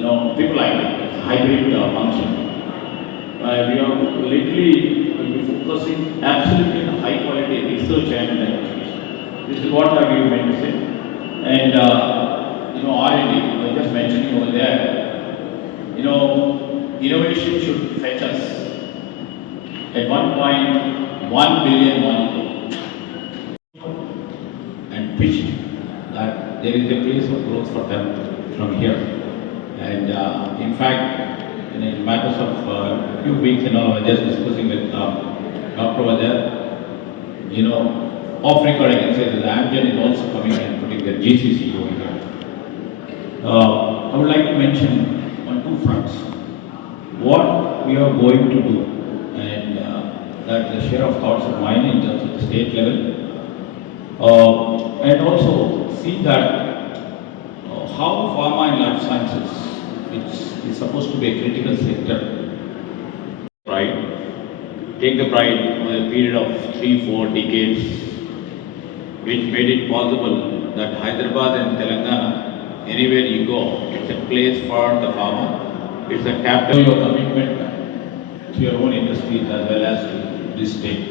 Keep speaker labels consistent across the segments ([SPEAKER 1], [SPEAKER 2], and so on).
[SPEAKER 1] triple IT, hybrid uh, function. Uh, we are be focusing absolutely on high quality research and education. This is what I will meant to say. And, uh, you know, R&D, I just mentioning over there, you know, innovation should fetch us at one point, one billion one. And pitch that there is a place of growth for them from here. And uh, in fact, in a matters of uh, few weeks, you know, I was just discussing with uh, Dr. over there, you know, off record I can say that Amgen is also coming and putting their GCC over here. Uh, I would like to mention on two fronts. What we are going to do and uh, that the share of thoughts of mine in terms of the state level. Uh, and also see that uh, how pharma and life sciences, which is supposed to be a critical sector, right? Take the pride over a period of three, four decades, which made it possible that Hyderabad and Telangana, anywhere you go, it's a place for the farmer. It's a capital your commitment to your own industries as well as to this state.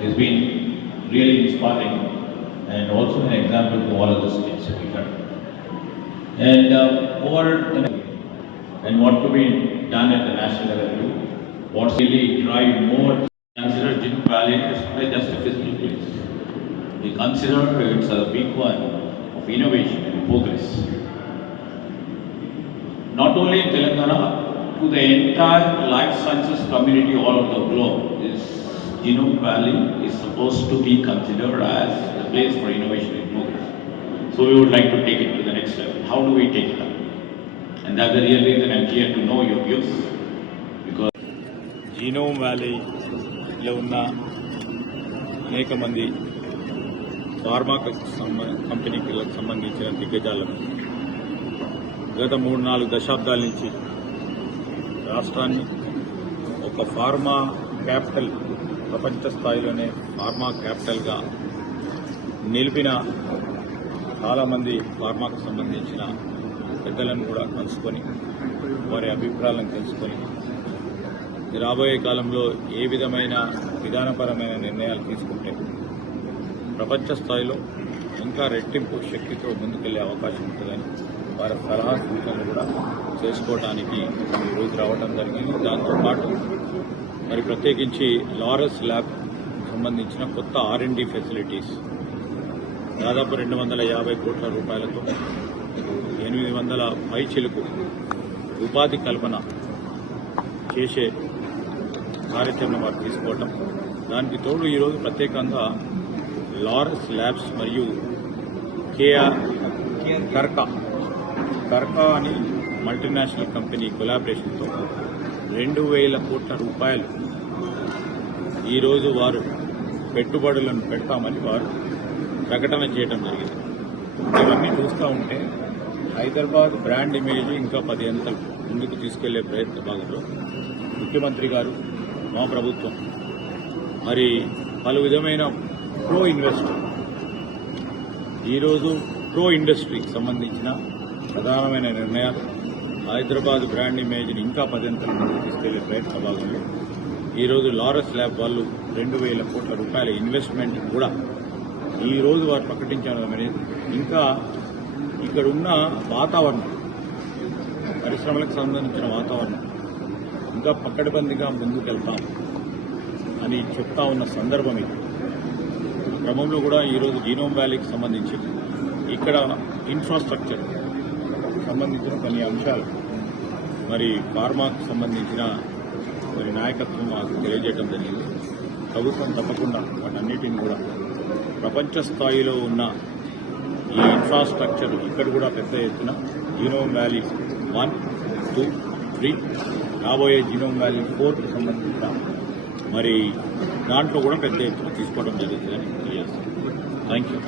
[SPEAKER 1] It's been really inspiring and also an example to all other states that we have. And uh, the and what to be done at the national level too. What's really drive more consider Jin Valley as not just a physical place. We consider it's a big one of innovation and progress. Not only in Telangana, to the entire life sciences community all over the globe, this Genome Valley is supposed to be considered as a place for innovation and progress. So we would like to take it to the. How do we take it up? And that's the real reason I'm here to know your views. Because
[SPEAKER 2] genome వ్యాలీలో ఉన్న అనేక మంది pharma కంపెనీలకు సంబంధించిన దిగ్గజాలను గత మూడు నాలుగు దశాబ్దాల నుంచి రాష్ట్రాన్ని ఒక ఫార్మా క్యాపిటల్ ప్రపంచ స్థాయిలోనే ఫార్మా క్యాపిటల్గా నిలిపిన చాలామంది ఫార్మాకు సంబంధించిన పెద్దలను కూడా కలుసుకొని వారి అభిప్రాయాలను తెలుసుకొని రాబోయే కాలంలో ఏ విధమైన విధానపరమైన నిర్ణయాలు తీసుకుంటే ప్రపంచ స్థాయిలో ఇంకా రెట్టింపు శక్తితో ముందుకెళ్ళే అవకాశం ఉంటుందని వారి సలహా సూచనలు కూడా చేసుకోవడానికి ఈరోజు రావడం జరిగింది. దాంతోపాటు మరి ప్రత్యేకించి లారస్ ల్యాబ్ సంబంధించిన కొత్త ఆర్ఎండి ఫెసిలిటీస్ దాదాపు రెండు వందల యాభై కోట్ల రూపాయలతో ఎనిమిది వందల పైచిలకు ఉపాధి కల్పన చేసే కార్యక్రమం వారు తీసుకోవటం. దానికి తోడు ఈరోజు ప్రత్యేకంగా లారస్ ల్యాబ్స్ మరియు కేఆర్ కర్కా కర్కా అని మల్టీనేషనల్ కంపెనీ కొలాబరేషన్తో రెండు వేల కోట్ల రూపాయలు ఈరోజు వారు పెట్టుబడులను పెడతామని వారు ప్రకటన చేయడం జరిగింది. ఇవన్నీ చూస్తూ ఉంటే హైదరాబాద్ బ్రాండ్ ఇమేజ్ ఇంకా పది అంతలు ముందుకు తీసుకెళ్ళే ప్రయత్న భాగంలో ముఖ్యమంత్రి గారు మా ప్రభుత్వం మరి పలు విధమైన ప్రో ఇన్వెస్ట్ ఈరోజు ప్రో ఇండస్ట్రీకి సంబంధించిన ప్రధానమైన నిర్ణయాలు హైదరాబాద్ బ్రాండ్ ఇమేజ్ని ఇంకా పదింతల ముందుకు తీసుకెళ్ళే ప్రయత్న భాగంలో ఈరోజు లారస్ ల్యాబ్ వాళ్ళు రెండు వేల కోట్ల రూపాయల ఇన్వెస్ట్మెంట్ కూడా ఈరోజు వారు ప్రకటించారు మరి. ఇంకా ఇక్కడ ఉన్న వాతావరణం పరిశ్రమలకు సంబంధించిన వాతావరణం ఇంకా పక్కడబందిగా ముందుకెళ్తాం అని చెప్తా ఉన్న సందర్భం ఇది. క్రమంలో కూడా ఈరోజు జీనోమ్ వ్యాలీకి సంబంధించి ఇక్కడ ఇన్ఫ్రాస్ట్రక్చర్ సంబంధించిన కొన్ని అంశాలు మరి ఫార్మాకు సంబంధించిన మరి నాయకత్వం మాకు తెలియజేయడం జరిగింది. ప్రభుత్వం తప్పకుండా వాటన్నిటిని కూడా ప్రపంచ స్థాయిలో ఉన్న ఈ ఇన్ఫ్రాస్ట్రక్చర్ ఇక్కడ కూడా పెద్ద ఎత్తున Genome Valley one two three రాబోయే జీనోమ్ వ్యాలీ ఫోర్కి సంబంధించిన మరి దాంట్లో కూడా పెద్ద ఎత్తున తీసుకోవడం జరుగుతుందని తెలియజేస్తాను థ్యాంక్ యూ